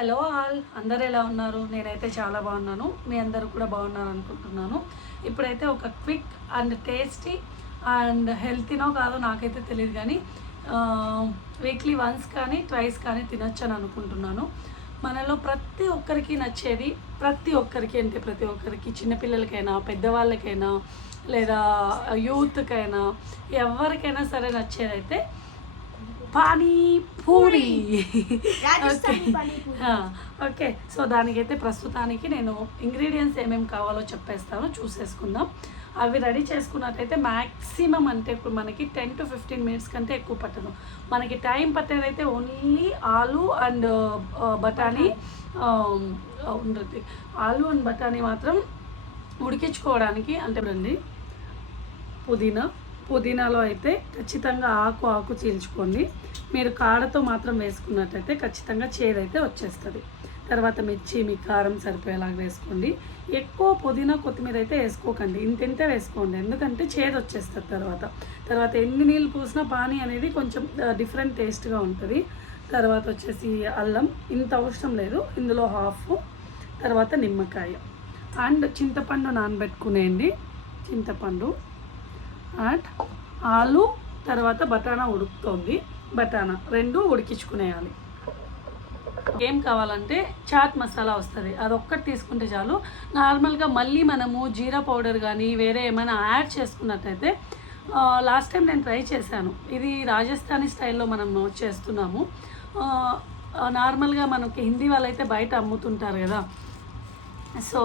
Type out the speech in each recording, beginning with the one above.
Hello all, అందరు ఎలా ఉన్నారు? నేనైతే చాలా బాగున్నాను. మీ అందరూ కూడా బాగున్నారు అనుకుంటున్నాను. ఇప్పుడైతే ఒక క్విక్ అండ్ టేస్టీ అండ్ హెల్తీనో కాదో నాకైతే తెలియదు, కానీ వీక్లీ వన్స్ కానీ ట్వైస్ కానీ తినొచ్చు అని అనుకుంటున్నాను. మనలో ప్రతి ఒక్కరికి నచ్చేది, ప్రతి ఒక్కరికి అంటే ప్రతి ఒక్కరికి, చిన్నపిల్లలకైనా పెద్దవాళ్ళకైనా లేదా యూత్కైనా ఎవరికైనా సరే నచ్చేదైతే పానీపూరి. ఓకే, సో దానికైతే ప్రస్తుతానికి నేను ఇంగ్రీడియంట్స్ ఏమేమి కావాలో చెప్పేస్తాను, చూసేసుకుందాం. అవి రెడీ చేసుకున్నట్టయితే మ్యాక్సిమం అంటే ఇప్పుడు మనకి 10 to 15 మినిట్స్ కంటే ఎక్కువ పట్టదు. మనకి టైం పట్టేదైతే ఓన్లీ ఆలు అండ్ బఠానీ ఉంటుంది. ఆలు అండ్ బఠానీ మాత్రం ఉడికించుకోవడానికి అంటే అండి పుదీనాలో అయితే ఖచ్చితంగా ఆకు చీల్చుకోండి. మీరు కాడతో మాత్రం వేసుకున్నట్టయితే ఖచ్చితంగా చేదైతే వచ్చేస్తుంది. తర్వాత మిర్చి మీ కారం సరిపోయేలాగా వేసుకోండి. ఎక్కువ పుదీనా కొత్తిమీర అయితే వేసుకోకండి, ఇంతే వేసుకోండి, ఎందుకంటే చేదు వచ్చేస్తుంది. తర్వాత ఎన్ని నీళ్ళు పూసినా పానీ అనేది కొంచెం డిఫరెంట్ టేస్ట్గా ఉంటుంది. తర్వాత వచ్చేసి అల్లం ఇంత అవసరం లేదు, ఇందులో హాఫ్. తర్వాత నిమ్మకాయ అండ్ చింతపండు నానబెట్టుకునేయండి. చింతపండు అండ్ ఆలు, తర్వాత బఠానా ఉడుకుతుంది. బఠానా రెండు ఉడికించుకునేయాలి. ఏం కావాలంటే చాట్ మసాలా వస్తుంది, అదొక్కటి తీసుకుంటే చాలు. నార్మల్గా మళ్ళీ మనము జీరా పౌడర్ కానీ వేరే ఏమైనా యాడ్ చేసుకున్నట్టయితే, లాస్ట్ టైం నేను ట్రై చేశాను, ఇది రాజస్థానీ స్టైల్లో మనం చేస్తున్నాము. నార్మల్గా మనకి హిందీ వాళ్ళైతే బయట అమ్ముతుంటారు కదా, సో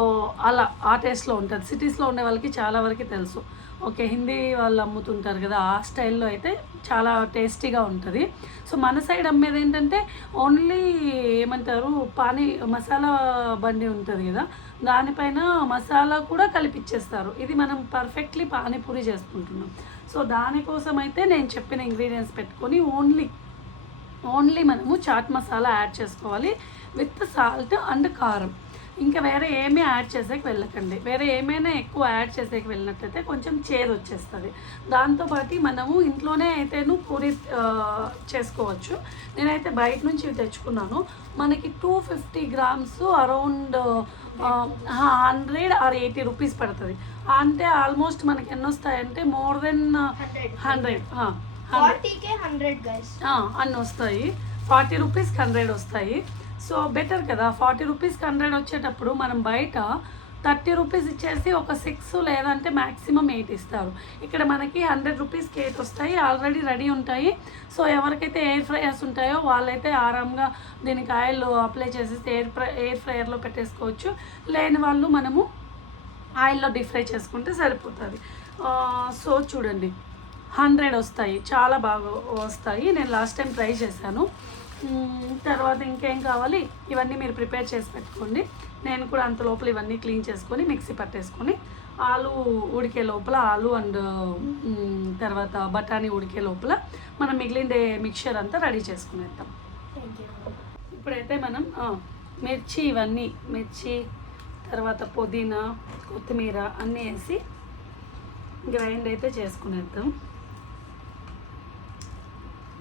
అలా ఆ టేస్ట్లో ఉంటుంది. సిటీస్లో ఉండే వాళ్ళకి చాలా వరకు తెలుసు. ఓకే, హిందీ వాళ్ళు అమ్ముతుంటారు కదా, ఆ స్టైల్లో అయితే చాలా టేస్టీగా ఉంటుంది. సో మన సైడ్ అమ్మేది ఏంటంటే ఓన్లీ ఏమంటారు, మసాలా బండి ఉంటుంది కదా, దానిపైన మసాలా కూడా కలిపిచ్చేస్తారు. ఇది మనం పర్ఫెక్ట్లీ పానీపూరి చేసుకుంటున్నాం. సో దానికోసం అయితే నేను చెప్పిన ఇంగ్రీడియంట్స్ పెట్టుకొని ఓన్లీ మనము చాట్ మసాలా యాడ్ చేసుకోవాలి విత్ సాల్ట్ అండ్ కారం. ఇంకా వేరే ఏమీ యాడ్ చేసేకి వెళ్ళకండి. వేరే ఏమైనా ఎక్కువ యాడ్ చేసేకి వెళ్ళినట్టయితే కొంచెం చేదు వచ్చేస్తుంది. దాంతోపాటు మనము ఇంట్లోనే అయితేను పూరి చేసుకోవచ్చు. నేనైతే బయట నుంచి తెచ్చుకున్నాను. మనకి 250 grams అరౌండ్ 100 or 80 రూపీస్ పడుతుంది. అంటే ఆల్మోస్ట్ మనకి ఎన్ని వస్తాయంటే మోర్ దెన్ 100 అన్నీ వస్తాయి. 40 రూపీస్కి 100 వస్తాయి. సో బెటర్ కదా. 40 రూపీస్కి 100 వచ్చేటప్పుడు మనం బయట 30 రూపీస్ ఇచ్చేసి ఒక 6 లేదంటే మ్యాక్సిమం 8 ఇస్తారు. ఇక్కడ మనకి 100 రూపీస్కి 8 వస్తాయి, ఆల్రెడీ రెడీ ఉంటాయి. సో ఎవరికైతే ఎయిర్ ఫ్రైయర్స్ ఉంటాయో వాళ్ళైతే ఆరాంగా దీనికి ఆయిల్ అప్లై చేసేసి ఎయిర్ ఫ్రైయర్లో పెట్టేసుకోవచ్చు. లేని వాళ్ళు మనము ఆయిల్లో డీప్ ఫ్రై చేసుకుంటే సరిపోతుంది. సో చూడండి 100 వస్తాయి, చాలా బాగా వస్తాయి. నేను లాస్ట్ టైం ట్రై చేశాను. తర్వాత ఇంకేం కావాలి, ఇవన్నీ మీరు ప్రిపేర్ చేసి పెట్టుకోండి. నేను కూడా అంత లోపల ఇవన్నీ క్లీన్ చేసుకొని మిక్సీ పట్టేసుకొని ఆలు ఉడికే లోపల, ఆలు అండ్ తర్వాత బఠానీ ఉడికే లోపల మనం మిగిలిన మిక్చర్ అంతా రెడీ చేసుకునేద్దాం. ఇప్పుడైతే మనం మిర్చి తర్వాత పుదీనా కొత్తిమీర అన్నీ వేసి గ్రైండ్ అయితే చేసుకునేద్దాం.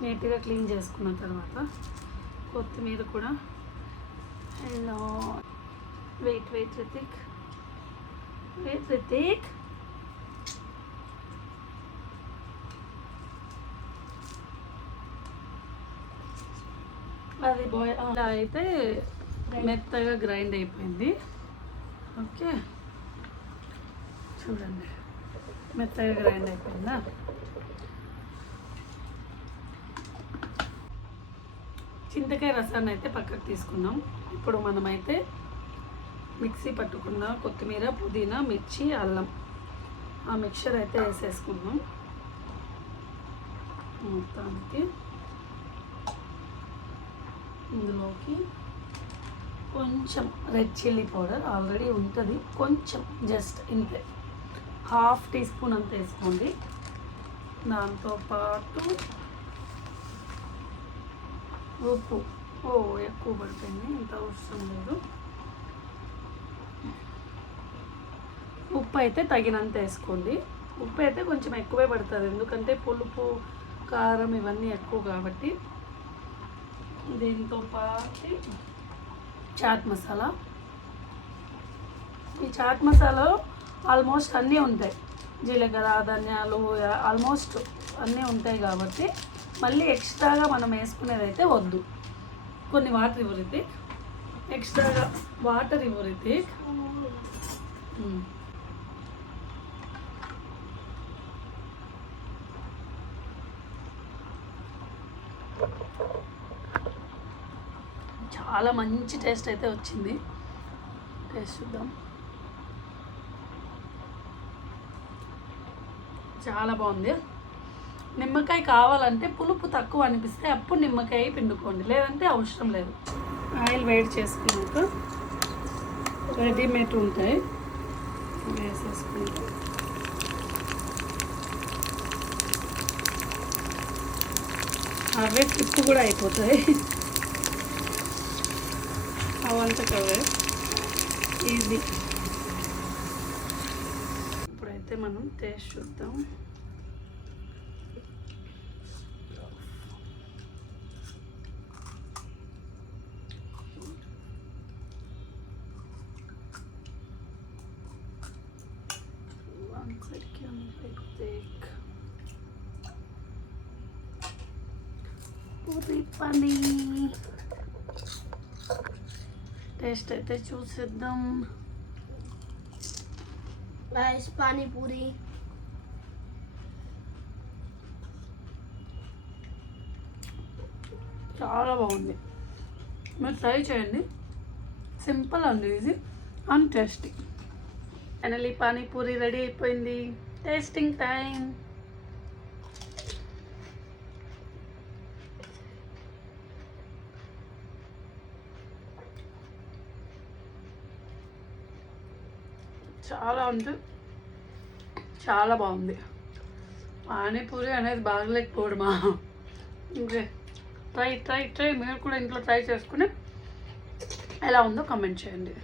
నీట్గా క్లీన్ చేసుకున్న తర్వాత కొత్తిమీర కూడా హలో వెయిట్ రితిక్ అది బాయిల్ అయితే మెత్తగా గ్రైండ్ అయిపోయింది. ఓకే చూడండి, మెత్తగా గ్రైండ్ అయిపోయిందా. చింతకాయ రసాన్ని అయితే పక్కకు తీసుకున్నాం. ఇప్పుడు మనమైతే మిక్సీ పట్టుకున్న కొత్తిమీర పుదీనా మిర్చి అల్లం ఆ మిక్చర్ అయితే వేసేసుకున్నాం మొత్తానికి. ఇందులోకి కొంచెం రెడ్ చిల్లీ పౌడర్ ఆల్రెడీ ఉంటుంది, కొంచెం జస్ట్ ఇంతే, 1/2 teaspoon అంత వేసుకోండి. దాంతోపాటు ఉప్పు ఎక్కువ పడిపోయింది, ఇంత అవసరం లేదు. ఉప్పు అయితే తగినంత వేసుకోండి. ఉప్పు అయితే కొంచెం ఎక్కువే పడుతుంది, ఎందుకంటే పులుపు కారం ఇవన్నీ ఎక్కువ కాబట్టి. దీంతో పాటు చాట్ మసాలా. ఈ చాట్ మసాలా ఆల్మోస్ట్ అన్నీ ఉంటాయి, జీలకర్ర ధనియాలు ఆల్మోస్ట్ అన్నీ ఉంటాయి కాబట్టి మళ్ళీ ఎక్స్ట్రాగా మనం వేసుకునేది అయితే వద్దు. కొన్ని వాటర్ ఇవ్వరైతే ఎక్స్ట్రాగా వాటర్ ఇవ్వరైతే చాలా మంచి టేస్ట్ అయితే వచ్చింది. టేస్ట్ చూద్దాం. చాలా బాగుంది. నిమ్మకాయ కావాలంటే పులుపు తక్కువ అనిపిస్తే అప్పుడు నిమ్మకాయ పిండుకోండి, లేదంటే అవసరం లేదు. ఆయిల్ వేడి చేసుకున్నాక రెడీమేడ్ ఉంటాయి వేసేసుకుంటే అవే టిప్పు కూడా అయిపోతాయి. అవంతకవే ఈజీ. ఇప్పుడైతే మనం టేస్ట్ చూద్దాం. పూరి పని టేస్ట్ అయితే చూసేద్దాం. రైస్ పానీపూరి చాలా బాగుంది. మీరు ట్రై చేయండి. Simple and easy and tasty. Finally panipuri ready అయిపోయింది. Tasting time. చాలా అంటే చాలా బాగుంది. పానీపూరి అనేది బాగలేకపోవడమా? ఓకే, ట్రై మీరు కూడా ఇంట్లో ట్రై చేసుకుని ఎలా ఉందో కామెంట్ చేయండి.